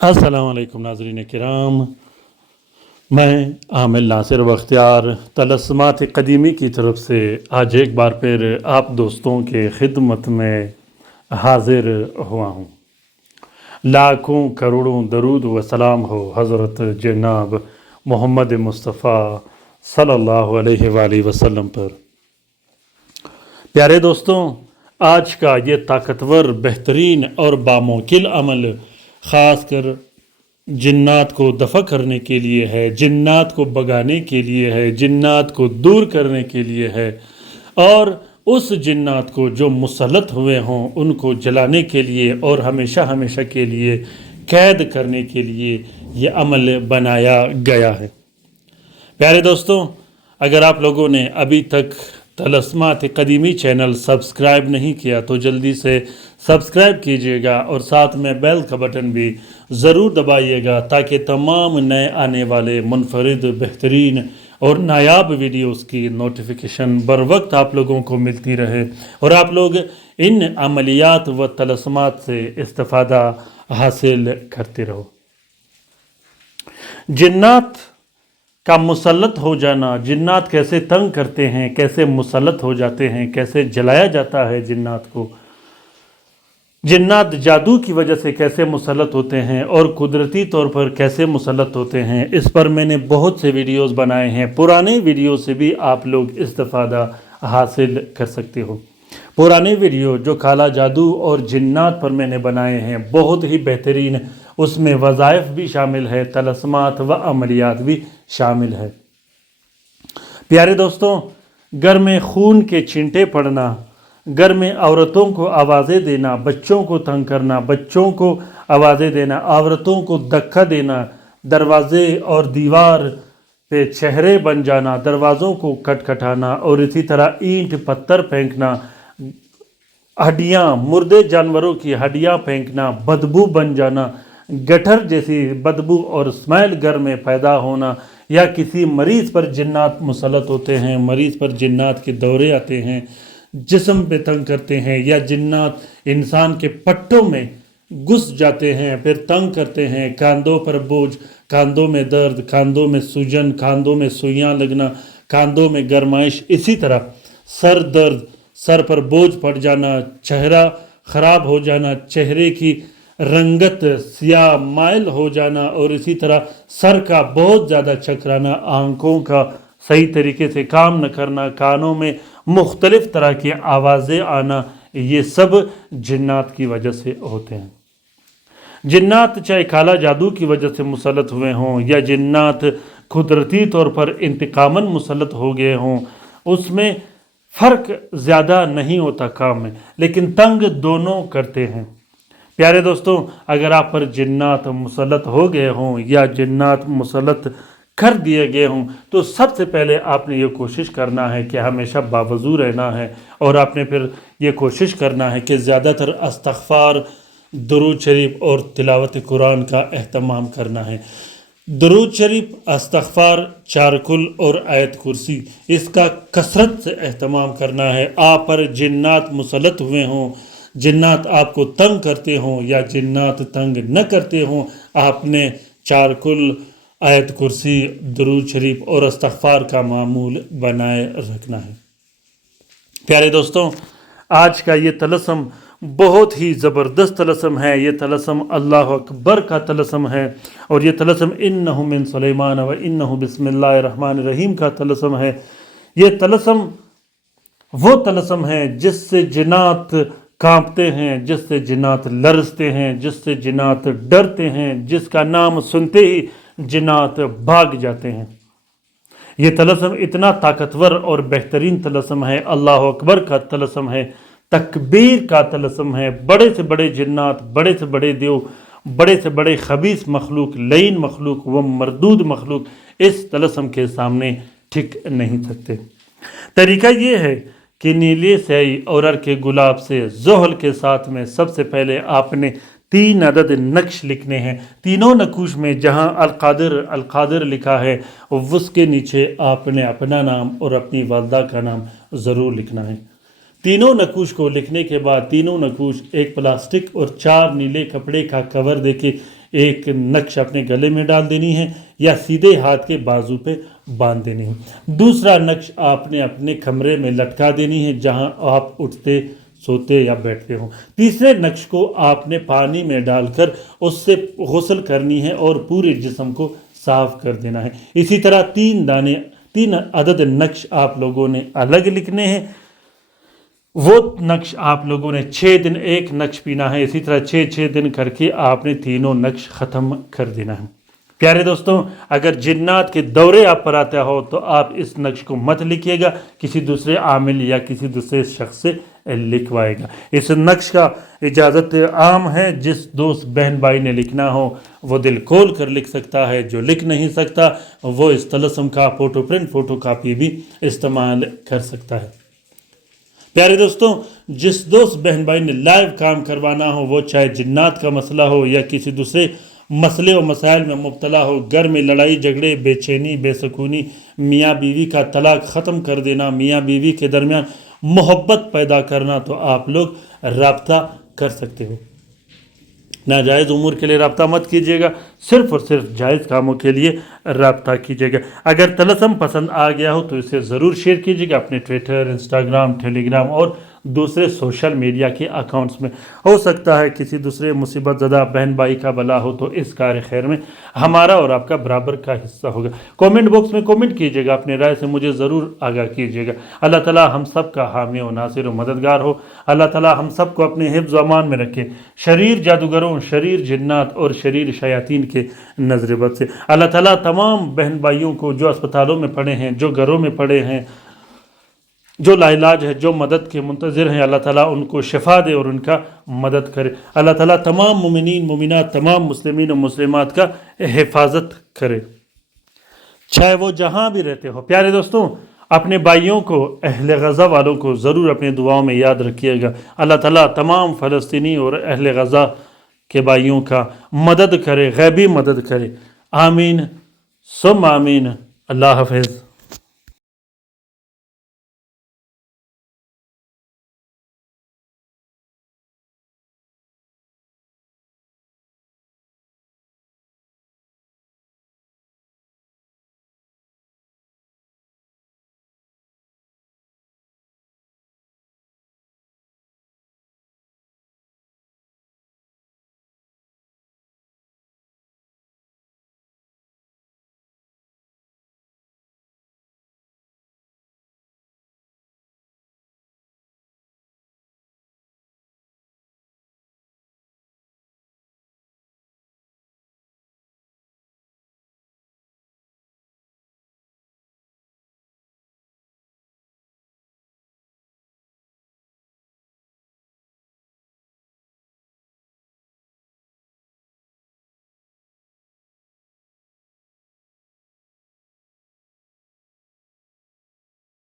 अस्सलाम वालेकुम नाज़रीन किराम। मैं आमिर नासिर बख्तियार तलस्मात क़दीमी की तरफ से आज एक बार फिर आप दोस्तों के खिदमत में हाजिर हुआ हूँ। लाखों करोड़ों दरूद व सलाम हो हज़रत जनाब मोहम्मद मुस्तफ़ा सल्लल्लाहु अलैहि वसल्लम पर। प्यारे दोस्तों, आज का ये ताकतवर, बेहतरीन और बामौकिल अमल ख़ास कर जिन्नात को दफ़ा करने के लिए है, जिन्नात को भगाने के लिए है, जिन्नात को दूर करने के लिए है और उस जिन्नात को जो मुसल्लत हुए हों उनको जलाने के लिए और हमेशा हमेशा के लिए कैद करने के लिए ये अमल बनाया गया है। प्यारे दोस्तों, अगर आप लोगों ने अभी तक तलस्मात क़दीमी चैनल सब्सक्राइब नहीं किया तो जल्दी से सब्सक्राइब कीजिएगा और साथ में बेल का बटन भी ज़रूर दबाइएगा ताकि तमाम नए आने वाले मुनफरिद, बेहतरीन और नायाब वीडियोस की नोटिफिकेशन बर वक्त आप लोगों को मिलती रहे और आप लोग इन अमलियात व तलस्मात से इस्तिफ़ादा हासिल करते रहो। जिन्नात का मुसल्लत हो जाना, जिन्नात कैसे तंग करते हैं, कैसे मुसल्लत हो जाते हैं, कैसे जलाया जाता है जिन्नात को, जिन्नात जादू की वजह से कैसे मुसल्लत होते हैं और कुदरती तौर पर कैसे मुसल्लत होते हैं, इस पर मैंने बहुत से वीडियोस बनाए हैं। पुराने वीडियो से भी आप लोग इस्तिफ़ादा हासिल कर सकते हो। पुराने वीडियो जो काला जादू और जिन्नात पर मैंने बनाए हैं बहुत ही बेहतरीन, उसमें वज़ाइफ भी शामिल है, तलस्मात व अमलियात भी शामिल है। प्यारे दोस्तों, घर में खून के छींटे पड़ना, घर में औरतों को आवाज़ें देना, बच्चों को तंग करना, बच्चों को आवाज़ें देना, औरतों को धक्का देना, दरवाजे और दीवार पे चेहरे बन जाना, दरवाज़ों को खटखटाना और इसी तरह ईंट पत्थर फेंकना, हड्डियाँ, मुर्दे जानवरों की हड्डियाँ फेंकना, बदबू बन जाना, गटर जैसी बदबू और स्मेल घर में पैदा होना, या किसी मरीज़ पर जिन्नात मुसल्लत होते हैं, मरीज़ पर जिन्नात के दौरे आते हैं, जिस्म पे तंग करते हैं, या जिन्नात इंसान के पट्टों में घुस जाते हैं फिर तंग करते हैं, कंधों पर बोझ, कंधों में दर्द, कंधों में सूजन, कंधों में सुइयां लगना, कंधों में गरमाइश, इसी तरह सर दर्द, सर पर बोझ पड़ जाना, चेहरा ख़राब हो जाना, चेहरे की रंगत सियाह माइल हो जाना और इसी तरह सर का बहुत ज़्यादा चकराना, आंखों का सही तरीके से काम न करना, कानों में मुख्तलिफ़ तरह की आवाज़ें आना, ये सब जिन्नात की वजह से होते हैं। जिन्नात चाहे काला जादू की वजह से मुसल्लत हुए हों या जिन्नात कुदरती तौर पर इंतकामन मुसल्लत हो गए हों, उसमें फ़र्क ज़्यादा नहीं होता काम में, लेकिन तंग दोनों करते हैं। प्यारे दोस्तों, अगर आप पर जिन्नात मुसल्लत हो गए हों या जिन्नात मुसल्लत कर दिए गए हों तो सबसे पहले आपने ये कोशिश करना है कि हमेशा बावज़ू रहना है और आपने फिर ये कोशिश करना है कि ज़्यादातर इस्तिग़फ़ार, दुरूद शरीफ और तिलावत कुरान का अहतमाम करना है। दुरूद शरीफ, इस्तिग़फ़ार, चारकुल और आयत कुर्सी, इसका कसरत से अहतमाम करना है। आप पर जिन्नात मुसल्लत हुए हों, जिन्नात आपको तंग करते हों या जिन्नात तंग न करते हों, आपने चारकुल, आयत कुर्सी, दुरूद शरीफ और इस्तिग़फ़ार का मामूल बनाए रखना है। प्यारे दोस्तों, आज का ये तलस्म बहुत ही ज़बरदस्त तलस्म है। ये तलस्म अल्लाह अकबर का तलस्म है और ये तलस्म इन्नहु मिन सुलैमान व इन्नहु बिस्मिल्लाहिर रहमानिर रहीम का तलस्म है। ये तलस्म वो तलस्म है जिससे जिन्नात कांपते हैं, जिससे जिन्नात लरजते हैं, जिससे जिन्नात डरते हैं, जिसका नाम सुनते ही जिन्नात भाग जाते हैं। ये तलस्म इतना ताकतवर और बेहतरीन तलस्म है, अल्लाह अकबर का तलस्म है, तकबीर का तलस्म है। बड़े से बड़े जिन्नात, बड़े से बड़े देव, बड़े से बड़े खबीस मखलूक, लईन मखलूक व मरदूद मखलूक इस तलस्म के सामने टिक नहीं सकते। तरीका ये है कि नीले स्याही और अर्के गुलाब से ज़ोहल के साथ में सबसे पहले आपने 3 अदद नक्श लिखने हैं। तीनों नकूश में जहां अल-क़ादिर लिखा है उसके नीचे आपने अपना नाम और अपनी वालदा का नाम ज़रूर लिखना है। तीनों नकूश को लिखने के बाद तीनों नकूश एक प्लास्टिक और 4 नीले कपड़े का कवर देके ایک نقش اپنے گلے میں ڈال دینی ہے یا سیدھے ہاتھ کے بازو پہ باندھ دینی ہے۔ دوسرا نقش آپ نے اپنے کمرے میں لٹکا دینی ہے جہاں آپ اٹھتے سوتے یا بیٹھتے ہوں۔ تیسرے نقش کو آپ نے پانی میں ڈال کر اس سے غسل کرنی ہے اور پورے جسم کو صاف کر دینا ہے۔ اسی طرح 3 عدد نقش آپ لوگوں نے الگ لکھنے ہیں۔ وہ نقش آپ لوگوں نے 6 دن ایک نقش پینا ہے، اسی طرح 6 دن کر کے آپ نے تینوں نقش ختم کر دینا ہے۔ پیارے دوستوں، اگر جنات کے دورے آپ پر آتا ہو تو آپ اس نقش کو مت لکھیے گا، کسی دوسرے عامل یا کسی دوسرے شخص سے لکھوائے گا۔ اس نقش کا اجازت عام ہے، جس دوست بہن بھائی نے لکھنا ہو وہ دل کھول کر لکھ سکتا ہے، جو لکھ نہیں سکتا وہ اس طلسم کا فوٹو کاپی بھی استعمال کر سکتا ہے۔ پیارے دوستوں، جس دوست بہن بھائی نے لائیو کام کروانا ہو، وہ چاہے جنات کا مسئلہ ہو یا کسی دوسرے مسئلے و مسائل میں مبتلا ہو، گھر میں لڑائی جھگڑے، بے چینی، بے سکونی، میاں بیوی کا طلاق ختم کر دینا، میاں بیوی کے درمیان محبت پیدا کرنا، تو آپ لوگ رابطہ کر سکتے ہو۔ ناجائز امور کے لیے رابطہ مت کیجیے گا، صرف اور صرف جائز کاموں کے لیے رابطہ کیجیے گا۔ اگر طلسم پسند آ گیا ہو تو اسے ضرور شیئر کیجیے گا اپنے ٹویٹر، انسٹاگرام، ٹیلی گرام اور دوسرے سوشل میڈیا کے اکاؤنٹس میں۔ ہو سکتا ہے کسی دوسرے مصیبت زدہ بہن بھائی کا بھلا ہو تو اس کار خیر میں ہمارا اور آپ کا برابر کا حصہ ہوگا۔ کومنٹ باکس میں کومنٹ کیجیے گا، اپنے رائے سے مجھے ضرور آگاہ کیجیے گا۔ اللہ تعالیٰ ہم سب کا حامی و ناصر و مددگار ہو۔ اللہ تعالیٰ ہم سب کو اپنے حفظ و امان میں رکھے، شریر جادوگروں، شریر جنات اور شریر شیاطین کے نظر بد سے۔ اللہ تعالیٰ تمام بہن بھائیوں کو جو اسپتالوں میں پڑے ہیں، جو گھروں میں پڑے ہیں، جو لا علاج ہے، جو مدد کے منتظر ہیں، اللہ تعالیٰ ان کو شفا دے اور ان کا مدد کرے۔ اللہ تعالیٰ تمام مومنین مومنات، تمام مسلمین و مسلمات کا حفاظت کرے، چاہے وہ جہاں بھی رہتے ہو۔ پیارے دوستوں، اپنے بھائیوں کو، اہل غزہ والوں کو ضرور اپنے دعاؤں میں یاد رکھیے گا۔ اللہ تعالیٰ تمام فلسطینی اور اہل غزہ کے بھائیوں کا مدد کرے، غیبی مدد کرے۔ آمین ثم آمین۔ اللہ حافظ۔